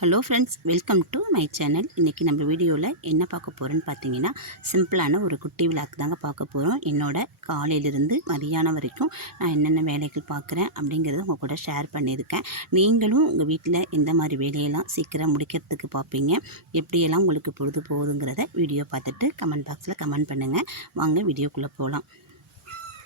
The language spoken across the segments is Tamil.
Hello friends, welcome to my channel. இன்றைக்கி நம்ம வீடியோவில் என்ன பார்க்க போகிறோன்னு பார்த்தீங்கன்னா, சிம்பிளான ஒரு குட்டி விளாக் தாங்க பார்க்க போகிறோம். என்னோட காலையிலிருந்து மதியானம் வரைக்கும் நான் என்னென்ன வேலைகள் பார்க்குறேன் அப்படிங்கிறத உங்கள் கூட ஷேர் பண்ணியிருக்கேன். நீங்களும் உங்கள் வீட்டில் எந்த மாதிரி வேலையெல்லாம் சீக்கிரம் முடிக்கிறதுக்கு பார்ப்பீங்க, எப்படியெல்லாம் உங்களுக்கு பொழுது போகுதுங்கிறத வீடியோ பார்த்துட்டு கமெண்ட் பாக்ஸில் கமெண்ட் பண்ணுங்கள். வாங்க வீடியோக்குள்ளே போகலாம்.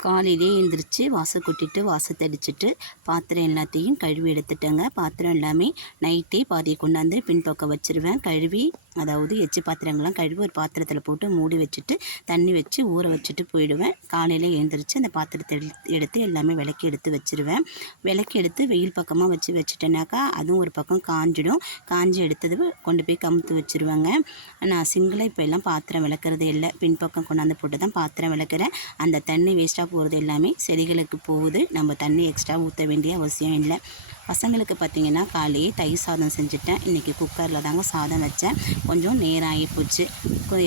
காலையிலே எழுந்திரிச்சு வாசல் கூட்டிட்டு வாசல் தெளிச்சிட்டு பாத்திரம் எல்லாத்தையும் கழுவி எடுத்துட்டேங்க. பாத்திரம் எல்லாமே நைட்டே பாதியை கொண்டாந்து பின்பக்கம் வச்சுருவேன். கழுவி, அதாவது எச்சு பாத்திரங்கள்லாம் கழுவி ஒரு பாத்திரத்தில் போட்டு மூடி வச்சுட்டு தண்ணி வச்சு ஊற வச்சுட்டு போயிடுவேன். காலையில் எழுந்திரிச்சு அந்த பாத்திரத்தை எடுத்து எல்லாமே விளக்கி எடுத்து வச்சுருவேன். விளக்கி எடுத்து வெயில் பக்கமாக வச்சுட்டேனாக்கா அதுவும் ஒரு பக்கம் காஞ்சிடும். காஞ்சி எடுத்தது கொண்டு போய் கமுத்து வச்சுருவாங்க. நான் சிங்கிளாக இப்போ எல்லாம் பாத்திரம் விளக்குறது இல்லை, பின்பக்கம் கொண்டாந்து போட்டு தான் பாத்திரம் விளக்குறேன். அந்த தண்ணி வேஸ்ட்டாக போகிறது எல்லாமே செடிகளுக்கு போகுது. நம்ம தண்ணி எக்ஸ்ட்ரா ஊற்ற வேண்டிய அவசியம் இல்லை. பசங்களுக்கு பார்த்திங்கன்னா காலையே தயிர் சாதம் செஞ்சுட்டேன். இன்றைக்கி குக்கரில் தாங்க சாதம் வச்சேன். கொஞ்சம் நேரம் ஆகி போச்சு.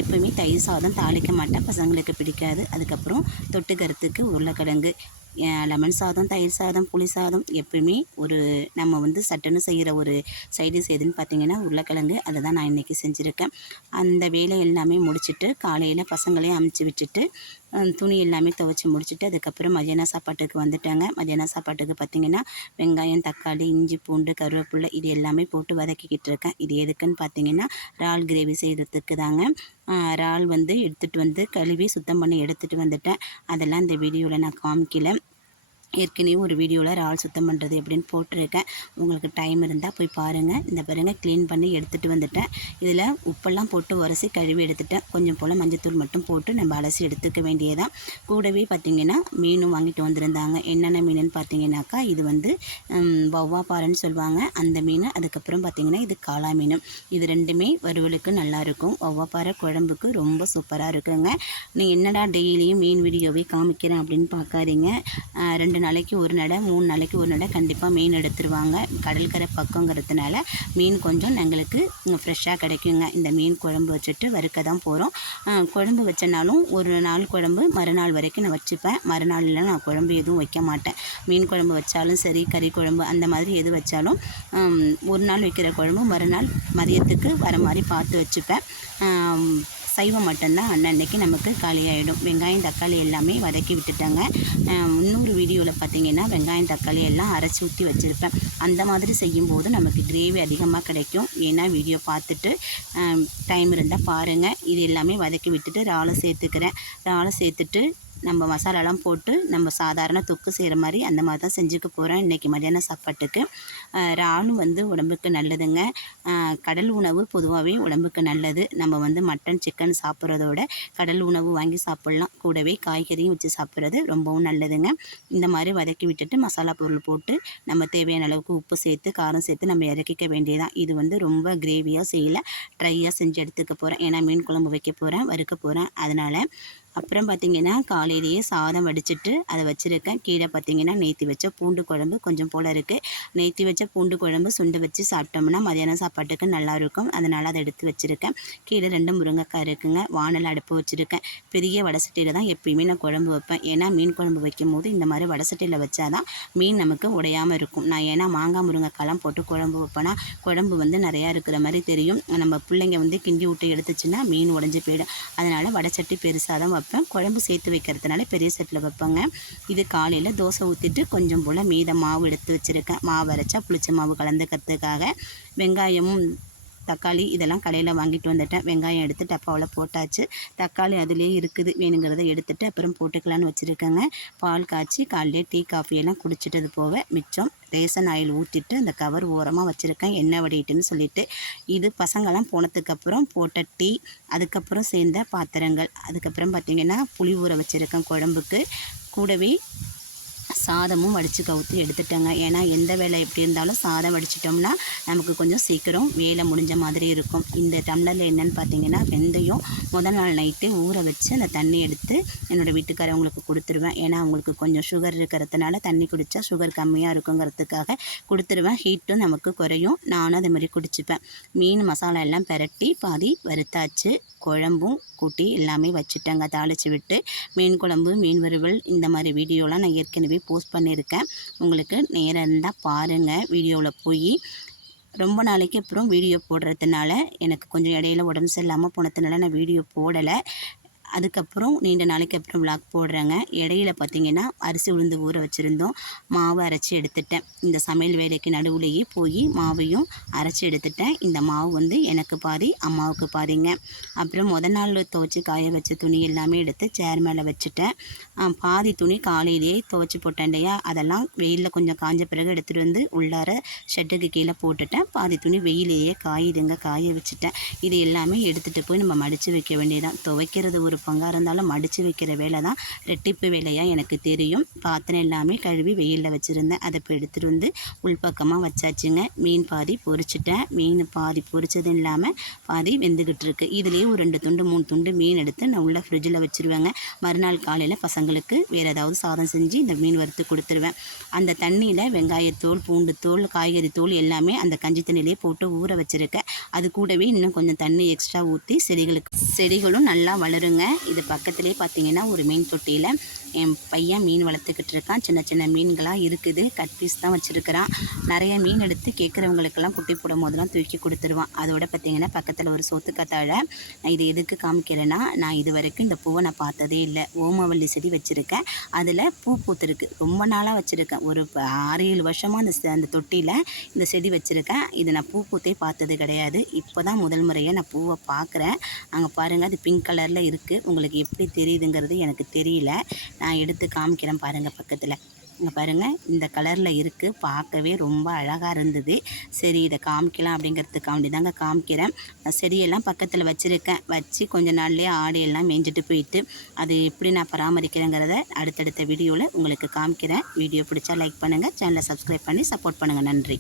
எப்போவுமே தயிர் சாதம் தாளிக்க மாட்டேன், பசங்களுக்கு பிடிக்காது. அதுக்கப்புறம் தொட்டுக்கிறதுக்கு உருளைக்கிழங்கு, லெமன் சாதம், தயிர் சாதம், புளி சாதம், எப்பயுமே ஒரு நம்ம சட்டுன்னு செய்கிற ஒரு சைடிஷ் எதுன்னு பார்த்திங்கன்னா உருளைக்கிழங்கு. அதை தான் நான் இன்றைக்கி செஞ்சுருக்கேன். அந்த வேலை எல்லாமே முடிச்சுட்டு காலையில் பசங்களையும் அமுச்சு விட்டுட்டு துணி எல்லாமே துவைச்சி முடிச்சுட்டு அதுக்கப்புறம் மதியான சாப்பாட்டுக்கு வந்துட்டாங்க. மதியான சாப்பாட்டுக்கு பார்த்திங்கன்னா வெங்காயம், தக்காளி, இஞ்சி, பூண்டு, கருவேப்பிலை இது எல்லாமே போட்டு வதக்கிக்கிட்டு இருக்கேன். இது எதுக்குன்னு பார்த்திங்கன்னா இறால் கிரேவி செய்கிறதுக்கு தாங்க. இறால் எடுத்துகிட்டு கழுவி சுத்தம் பண்ணி எடுத்துகிட்டு வந்துட்டேன். அதெல்லாம் இந்த வீடியோவில் நான் காமிக்கல. ஏற்கனவே ஒரு வீடியோவில் இறால் சுத்தம் பண்ணுறது எப்படின்னு போட்டிருக்கேன். உங்களுக்கு டைம் இருந்தால் போய் பாருங்கள். இந்த பாருங்கள், க்ளீன் பண்ணி எடுத்துகிட்டு வந்துட்டேன். இதில் உப்பெல்லாம் போட்டு உரசி கழுவி எடுத்துட்டேன். கொஞ்சம் போல் மஞ்சத்தூள் மட்டும் போட்டு நம்ம அலசி எடுத்துக்க வேண்டியதான். கூடவே பார்த்திங்கன்னா மீனும் வாங்கிட்டு வந்திருந்தாங்க. என்னென்ன மீனுன்னு பார்த்தீங்கன்னாக்கா இது வவ்வா பாறைன்னு சொல்லுவாங்க அந்த மீன். அதுக்கப்புறம் பார்த்திங்கன்னா இது காளா மீன். இது ரெண்டுமே வறுவலுக்கு நல்லாயிருக்கும். வவ்வா பாறை குழம்புக்கு ரொம்ப சூப்பராக இருக்குங்க. நீ என்னடா டெய்லியும் மீன் வீடியோவை காமிக்கிறேன் அப்படின்னு பார்க்காதீங்க. 2 நாளைக்கு ஒரு நடை, 3 நாளைக்கு ஒரு நடை கண்டிப்பாக மீன் எடுத்துருவாங்க. கடற்கரை பக்கங்கிறதுனால மீன் கொஞ்சம் எங்களுக்கு ஃப்ரெஷ்ஷாக கிடைக்குங்க. இந்த மீன் குழம்பு வச்சுட்டு வறுக்க தான் போகிறோம். குழம்பு வச்சனாலும் ஒரு நாள் குழம்பு மறுநாள் வரைக்கும் நான் வச்சுப்பேன். மறுநாளில் நான் குழம்பு எதுவும் வைக்க மாட்டேன். மீன் குழம்பு வச்சாலும் சரி, கறி குழம்பு அந்த மாதிரி எது வச்சாலும் ஒரு நாள் வைக்கிற குழம்பு மறுநாள் மதியத்துக்கு வர மாதிரி பார்த்து வச்சுப்பேன். சைவம் மட்டும்தான் அன்னன்னைக்கு நமக்கு காலியாகிடும். வெங்காயம், தக்காளி எல்லாமே வதக்கி விட்டுட்டாங்க. இன்னொரு வீடியோவில் பார்த்திங்கன்னா வெங்காயம், தக்காளி எல்லாம் அரைச்சி ஊற்றி வச்சுருப்பேன். அந்த மாதிரி செய்யும்போது நமக்கு கிரேவி அதிகமாக கிடைக்கும். ஏன்னா வீடியோ பார்த்துட்டு டைம் இருந்தால் பாருங்கள். இது எல்லாமே வதக்கி விட்டுட்டு இறாலை சேர்த்துக்கிறேன். இறாலை சேர்த்துட்டு நம்ம மசாலாலாம் போட்டு நம்ம சாதாரண தொக்கு செய்கிற மாதிரி அந்த மாதிரி தான் செஞ்சுக்க போகிறேன் இன்றைக்கி மதியான சாப்பாட்டுக்கு. இறாலும் உடம்புக்கு நல்லதுங்க. கடல் உணவு பொதுவாகவே உடம்புக்கு நல்லது. நம்ம மட்டன், சிக்கன் சாப்பிட்றதோட கடல் உணவு வாங்கி சாப்பிட்லாம். கூடவே காய்கறியும் வச்சு சாப்பிட்றது ரொம்பவும் நல்லதுங்க. இந்த மாதிரி வதக்கி விட்டுட்டு மசாலா பொருள் போட்டு நம்ம தேவையான அளவுக்கு உப்பு சேர்த்து காரம் சேர்த்து நம்ம இறக்கிக்க வேண்டியதான். இது ரொம்ப கிரேவியாக செய்யலை, ட்ரையாக செஞ்சு எடுத்துக்க போகிறேன். ஏன்னா மீன் குழம்பு வைக்க போகிறேன், வறுக்க போகிறேன். அதனால் அப்புறம் பார்த்திங்கன்னா காலையிலேயே சாதம் வடிச்சிட்டு அதை வச்சுருக்கேன். கீழே பார்த்திங்கன்னா நேற்று வச்ச பூண்டு குழம்பு கொஞ்சம் போல் இருக்குது. நேற்று வச்ச பூண்டு குழம்பு சுண்டை வச்சு சாப்பிட்டோம்னா மதியானம் சாப்பாட்டுக்கு நல்லாயிருக்கும். அதனால் அதை எடுத்து வச்சுருக்கேன். கீழே 2 முருங்கைக்காய் இருக்குங்க. வானல் அடுப்பு வச்சுருக்கேன். பெரிய வடசட்டியில் தான் எப்பயுமே நான் குழம்பு வைப்பேன். ஏன்னா மீன் குழம்பு வைக்கும் போது இந்த மாதிரி வடசட்டியில் வச்சா தான் மீன் நமக்கு உடையாமல் இருக்கும். நான் ஏன்னா மாங்காய், முருங்கைக்காய்லாம் போட்டு குழம்பு வைப்பேன்னா குழம்பு நிறையா இருக்கிற மாதிரி தெரியும். நம்ம பிள்ளைங்க கிண்டி விட்டு எடுத்துச்சுன்னா மீன் உடஞ்சி போயிடும். அதனால் வடச்சட்டி பெருசாக தான் வைப்பேன். குழம்பு சேர்த்து வைக்கிறதுனால பெரிய செட்டில் வைப்பேங்க. இது காலையில் தோசை ஊற்றிட்டு கொஞ்சம் போல் மீத மாவு எடுத்து வச்சுருக்கேன். மாவு அரைச்சா புளிச்ச மாவு கலந்துக்கிறதுக்காக. வெங்காயமும் தக்காளி இதெல்லாம் கடையில் வாங்கிட்டு வந்துட்டேன். வெங்காயம் எடுத்து டப்பாவில் போட்டாச்சு. தக்காளி அதிலே இருக்குது, வேணுங்கிறத எடுத்துகிட்டு அப்புறம் போட்டுக்கலான்னு வச்சுருக்கேங்க. பால் காய்ச்சி காலையிலே டீ காஃபியெல்லாம் குடிச்சிட்டது போக மிச்சம் ரேசன் ஆயில் ஊற்றிட்டு அந்த கவர் ஓரமாக வச்சுருக்கேன், எண்ணெய் வடிட்டுன்னு சொல்லிவிட்டு. இது பசங்கள்லாம் போனதுக்கப்புறம் போட்ட டீ, அதுக்கப்புறம் சேர்ந்த பாத்திரங்கள். அதுக்கப்புறம் பார்த்திங்கன்னா புளி ஊற வச்சுருக்கேன் குழம்புக்கு. கூடவே சாதமும் வடித்து கவுத்து எடுத்துட்டேங்க. ஏன்னா எந்த வேலை எப்படி இருந்தாலும் சாதம் வடிச்சிட்டோம்னா நமக்கு கொஞ்சம் சீக்கிரம் வேலை முடிஞ்ச மாதிரி இருக்கும். இந்த டம்ளரில் என்னென்னு பார்த்தீங்கன்னா வெந்தயம் முதல் நாள் நைட்டு ஊற வச்சு அந்த தண்ணி எடுத்து என்னோடய வீட்டுக்காரவங்களுக்கு கொடுத்துருவேன். ஏன்னா அவங்களுக்கு கொஞ்சம் சுகர் இருக்கிறதுனால தண்ணி குடித்தா சுகர் கம்மியாக இருக்குங்கிறதுக்காக கொடுத்துருவேன். ஹீட்டும் நமக்கு குறையும். நானும் அதே மாதிரி குடிச்சுப்பேன். மீன் மசாலா எல்லாம் பெரட்டி பாதி வறுத்தாச்சு. குழம்பும் கூட்டி எல்லாமே வச்சுட்டேங்க தாளித்து விட்டு. மீன் குழம்பு, மீன் வறுவல் இந்த மாதிரி வீடியோலாம் நான் ஏற்கனவே போஸ்ட் பண்ணியிருக்கேன். உங்களுக்கு நேரம் இருந்தால் பாருங்கள். வீடியோவில் போய் ரொம்ப நாளைக்கு அப்புறம் வீடியோ போடுறதுனால எனக்கு கொஞ்சம் இடையில உடம்பு சரியில்லாமல் போனதுனால நான் வீடியோ போடலை. அதுக்கப்புறம் நீண்ட நாளைக்கு அப்புறம் விளாக் போடுறேங்க. இடையில பார்த்திங்கன்னா அரிசி உளுந்து ஊற வச்சுருந்தோம். மாவு அரைச்சி எடுத்துட்டேன். இந்த சமையல் வேலைக்கு நடுவுலையே போய் மாவையும் அரைச்சி எடுத்துட்டேன். இந்த மாவு வந்து எனக்கு பாதி, அம்மாவுக்கு பாதிங்க. அப்புறம் நாள் துவைச்சி காய வச்ச துணி எல்லாமே எடுத்து சேர் மேலே வச்சுட்டேன். பாதி துணி காலையிலேயே துவைச்சி போட்டேன் இல்லையா, அதெல்லாம் வெயிலில் கொஞ்சம் காஞ்ச பிறகு எடுத்துகிட்டு வந்து உள்ளார ஷெட்டுக்கு கீழே போட்டுட்டேன். பாதி துணி வெயிலேயே காயுதுங்க, காய வச்சுட்டேன். இது எல்லாமே எடுத்துகிட்டு போய் நம்ம மடித்து வைக்க வேண்டியதான். துவைக்கிறது ஒரு பங்காக இருந்தாலும் மடித்து வைக்கிற வேலை தான் ரெட்டிப்பு வேலையாக எனக்கு தெரியும். பாத்திரம் எல்லாமே கழுவி வெயிலில் வச்சுருந்தேன். அதை இப்போ எடுத்துகிட்டு வந்து உள்பக்கமாக வச்சாச்சுங்க. மீன் பாதி பொரிச்சிட்டேன். மீன் பாதி பொரிச்சது இல்லாமல் பாதி வெந்துக்கிட்டு இருக்குது. இதுலேயே ஒரு 2 துண்டு 3 துண்டு மீன் எடுத்து நான் உள்ள ஃப்ரிட்ஜில் வச்சுருவேங்க. மறுநாள் காலையில் பசங்களுக்கு வேறு ஏதாவது சாதம் செஞ்சு இந்த மீன் வறுத்து கொடுத்துருவேன். அந்த தண்ணியில் வெங்காயத்தூள், பூண்டு தூள், காய்கறி தூள் எல்லாமே அந்த கஞ்சி தண்ணியிலே போட்டு ஊற வச்சுருக்கேன். அது கூடவே இன்னும் கொஞ்சம் தண்ணி எக்ஸ்ட்ரா ஊற்றி செடிகளும் நல்லா வளருங்க. இது பக்கத்துலேயே பார்த்தீங்கன்னா ஒரு மீன் தொட்டியில் என் பையன் மீன் வளர்த்துக்கிட்டு இருக்கான். சின்ன சின்ன மீன்களாக இருக்குது. கட் பீஸ் தான் வச்சுருக்கிறான். நிறைய மீன் எடுத்து கேட்குறவங்களுக்கெல்லாம் குட்டி போடும் போதெல்லாம் தூக்கி கொடுத்துருவான். அதோட பார்த்தீங்கன்னா பக்கத்தில் ஒரு சோத்துக்கத்தாழை. நான் இது எதுக்கு காமிக்கிறேன்னா, நான் இது வரைக்கும் இந்த பூவை நான் பார்த்ததே இல்லை. ஓமவல்லி செடி வச்சுருக்கேன். அதில் பூ பூத்துருக்கு. ரொம்ப நாளாக வச்சுருக்கேன். ஒரு 6-7 வருஷமாக அந்த தொட்டியில் இந்த செடி வச்சுருக்கேன். இது நான் பூ பூத்தே பார்த்தது கிடையாது. இப்போ தான் முதல் முறையாக நான் பூவை பார்க்குறேன். அங்கே பாருங்கள், அது பிங்க் கலரில் இருக்குது. உங்களுக்கு எப்படி தெரியுதுங்கிறது எனக்கு தெரியல. நான் எடுத்து காமிக்கிறேன் பாருங்கள் பக்கத்தில். இங்கே பாருங்கள், இந்த கலரில் இருக்குது. பார்க்கவே ரொம்ப அழகாக இருந்தது. சரி, இதை காமிக்கலாம் அப்படிங்கிறதுக்காண்டி தாங்க காமிக்கிறேன். செடியெல்லாம் பக்கத்தில் வச்சுருக்கேன். வச்சு கொஞ்ச நாள்லேயே ஆடையெல்லாம் மேய்ஞ்சிட்டு போயிட்டு அது எப்படி நான் பராமரிக்கிறேங்கிறத அடுத்தடுத்த வீடியோவில் உங்களுக்கு காமிக்கிறேன். வீடியோ பிடிச்சா லைக் பண்ணுங்கள். சேனலை சப்ஸ்கிரைப் பண்ணி சப்போர்ட் பண்ணுங்கள். நன்றி.